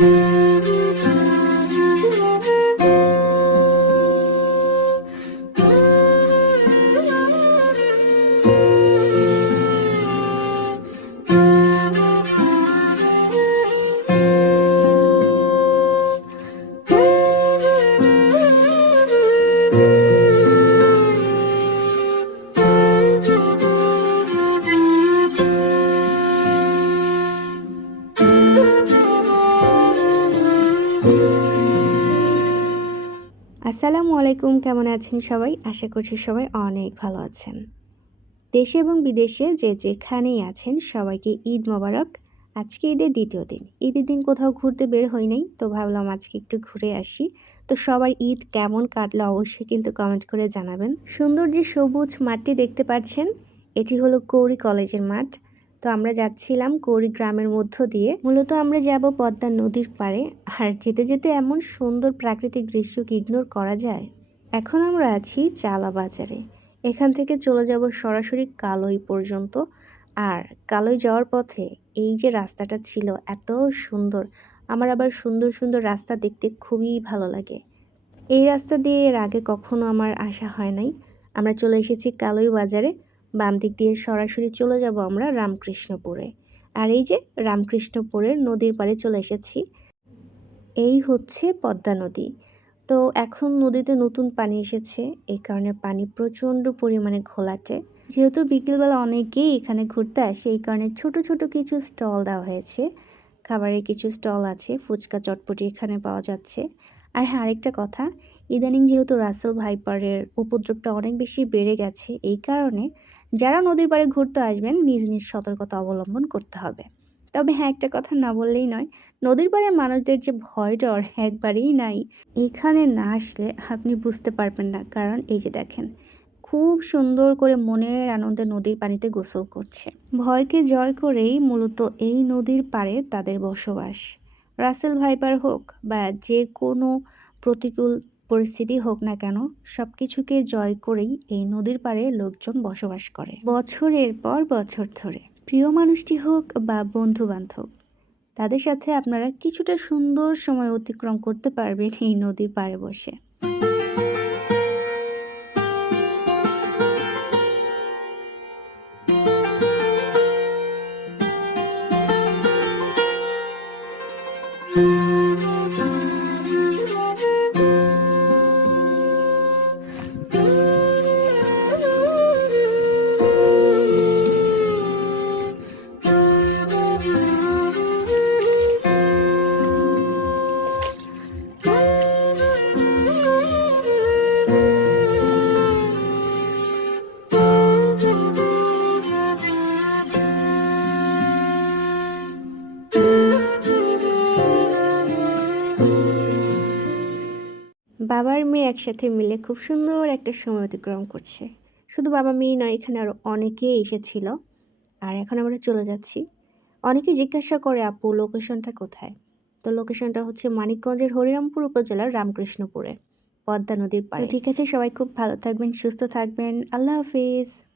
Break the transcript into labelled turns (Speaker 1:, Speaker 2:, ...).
Speaker 1: Thank you. আসসালামু আলাইকুম, কেমন আছেন সবাই? আশা করছি সবাই অনেক ভালো আছেন। দেশে এবং বিদেশে যে যেখানেই আছেন, সবাইকে ঈদ মোবারক। আজকে ঈদের দ্বিতীয় দিন। ঈদের দিন কোথাও ঘুরতে বের হই নাই, তো ভাবলাম আজকে একটু ঘুরে আসি। তো সবার ঈদ কেমন কাটলো অবশ্যই কিন্তু কমেন্ট করে জানাবেন। সুন্দর যে সবুজ মাঠটি দেখতে পাচ্ছেন। এটি হলো কৌরি কলেজের মাঠ। তো আমরা যাচ্ছিলাম কৌরি গ্রামের মধ্য দিয়ে। মূলত আমরা যাব পদ্মা নদীর পাড়ে। আর যেতে যেতে এমন সুন্দর প্রাকৃতিক দৃশ্যকে ইগনোর করা যায়? এখন আমরা আছি চালা বাজারে এখান থেকে চলে যাব সরাসরি কালই পর্যন্ত। আর কালই যাওয়ার পথে এই যে রাস্তাটা ছিল এত সুন্দর। আমার আবার সুন্দর সুন্দর রাস্তা দেখতে খুবই ভালো লাগে। এই রাস্তা দিয়ে এর আগে কখনো আমার আসা হয় নাই। আমরা চলে এসেছি কালই বাজারে। বাম দিক দিয়ে সরাসরি চলে যাব আমরা রামকৃষ্ণপুরে। আর এই যে রামকৃষ্ণপুরের নদীর পাড়ে চলে এসেছি, এই হচ্ছে পদ্মা নদী। তো এখন নদীতে নতুন পানি এসেছে এই কারণে পানি প্রচণ্ড পরিমাণে ঘোলাটে। যেহেতু বিকেলবেলা অনেকেই এখানে ঘুরতে আসে, এই কারণে ছোট ছোট কিছু স্টল দেওয়া হয়েছে। খাবারের কিছু স্টল আছে, ফুচকা চটপটি এখানে পাওয়া যাচ্ছে। আর হ্যাঁ আরেকটা কথা, ইদানিং যেহেতু রাসেল ভাইপারের উপদ্রবটা অনেক বেশি বেড়ে গেছে, এই কারণে যারা নদীর পাড়ে ঘুরতে আসবেন, নিজ নিজ সতর্কতা অবলম্বন করতে হবে। তবে হ্যাঁ একটা কথা না বললেই নয়, নদীর পাড়ে মানুষদের যে ভয় ডর একবারেই নাই। এখানে না আসলে আপনি বুঝতে পারবেন না, কারণ এই যে দেখেন, খুব সুন্দর করে মনের আনন্দে নদীর পানিতে গোসল করছে। ভয়কে জয় করেই মূলত এই নদীর পাড়ে তাদের বসবাস। রাসেল ভাইবার হোক বা যে কোনো প্রতিকূল পরিস্থিতি হোক না কেন সব কিছুকে জয় করেই এই নদীর পাড়ে লোকজন বসবাস করে। বছরের পর বছর ধরে প্রিয় মানুষটি হোক বা বন্ধু বান্ধব তাদের সাথে আপনারা কিছুটা সুন্দর সময় অতিক্রম করতে পারবেন এই নদীর পাড়ে বসে। Música বাবার মেয়ে একসাথে মিলে খুব সুন্দর একটা সময় অতিক্রম করছে। শুধু বাবা মেয়ে নয় এখানে আরও অনেকেই এসেছিল। আর এখন আমরা চলে যাচ্ছি। অনেকে জিজ্ঞাসা করে আপু লোকেশনটা কোথায়? তো লোকেশনটা হচ্ছে মানিকগঞ্জের হরিরামপুর উপজেলার রামকৃষ্ণপুরে পদ্মা নদীর পাড়ে। ঠিক আছে সবাই খুব ভালো থাকবেন সুস্থ থাকবেন। আল্লাহ হাফিজ।